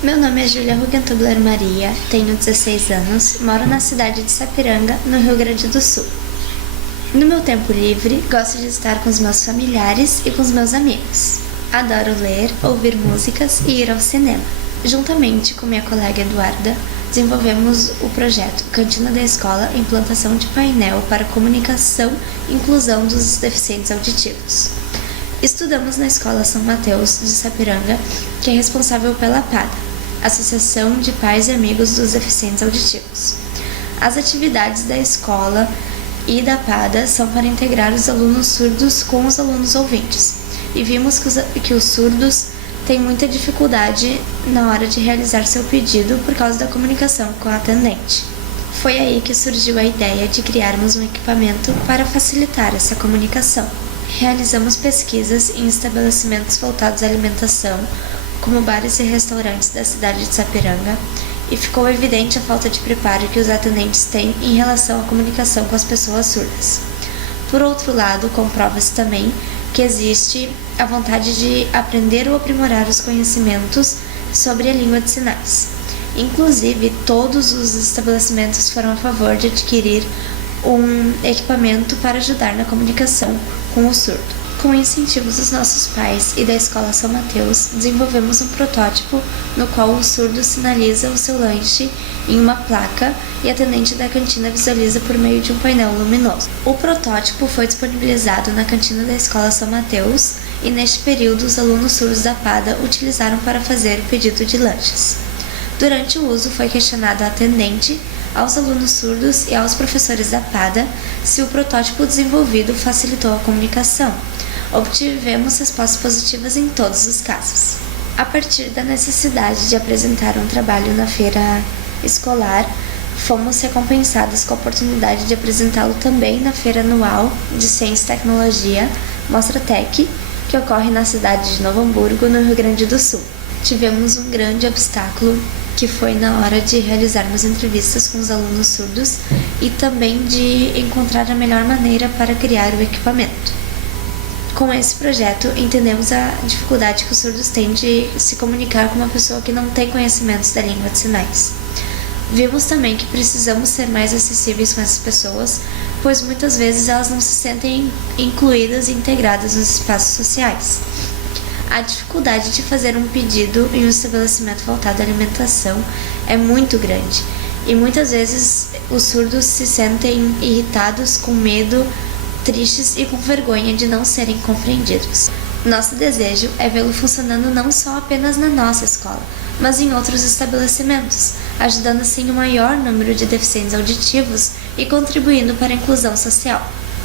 Meu nome é Júlia Ruckentubler Maria, tenho 16 anos, moro na cidade de Sapiranga, no Rio Grande do Sul. No meu tempo livre, gosto de estar com os meus familiares e com os meus amigos. Adoro ler, ouvir músicas e ir ao cinema. Juntamente com minha colega Eduarda, desenvolvemos o projeto Cantina da Escola Implantação de Painel para Comunicação e Inclusão dos Deficientes Auditivos. Estudamos na Escola São Mateus de Sapiranga, que é responsável pela APADA, Associação de Pais e Amigos dos Deficientes Auditivos. As atividades da escola e da APADA são para integrar os alunos surdos com os alunos ouvintes, e vimos que os surdos têm muita dificuldade na hora de realizar seu pedido por causa da comunicação com a atendente. Foi aí que surgiu a ideia de criarmos um equipamento para facilitar essa comunicação. Realizamos pesquisas em estabelecimentos voltados à alimentação, como bares e restaurantes da cidade de Sapiranga, e ficou evidente a falta de preparo que os atendentes têm em relação à comunicação com as pessoas surdas. Por outro lado, comprova-se também que existe a vontade de aprender ou aprimorar os conhecimentos sobre a língua de sinais. Inclusive, todos os estabelecimentos foram a favor de adquirir um equipamento para ajudar na comunicação com o surdo. Com incentivos dos nossos pais e da Escola São Mateus, desenvolvemos um protótipo no qual o surdo sinaliza o seu lanche em uma placa e a atendente da cantina visualiza por meio de um painel luminoso. O protótipo foi disponibilizado na cantina da Escola São Mateus e neste período os alunos surdos da APADA utilizaram para fazer o pedido de lanches. Durante o uso foi questionado a atendente, aos alunos surdos e aos professores da APADA se o protótipo desenvolvido facilitou a comunicação. Obtivemos respostas positivas em todos os casos. A partir da necessidade de apresentar um trabalho na feira escolar, fomos recompensados com a oportunidade de apresentá-lo também na feira anual de Ciência e Tecnologia, Mostratec, que ocorre na cidade de Novo Hamburgo, no Rio Grande do Sul. Tivemos um grande obstáculo, que foi na hora de realizarmos entrevistas com os alunos surdos e também de encontrar a melhor maneira para criar o equipamento. Com esse projeto, entendemos a dificuldade que os surdos têm de se comunicar com uma pessoa que não tem conhecimentos da língua de sinais. Vimos também que precisamos ser mais acessíveis com essas pessoas, pois muitas vezes elas não se sentem incluídas e integradas nos espaços sociais. A dificuldade de fazer um pedido em um estabelecimento voltado à alimentação é muito grande, e muitas vezes os surdos se sentem irritados, com medo, tristes e com vergonha de não serem compreendidos. Nosso desejo é vê-lo funcionando não só apenas na nossa escola, mas em outros estabelecimentos, ajudando assim o maior número de deficientes auditivos e contribuindo para a inclusão social.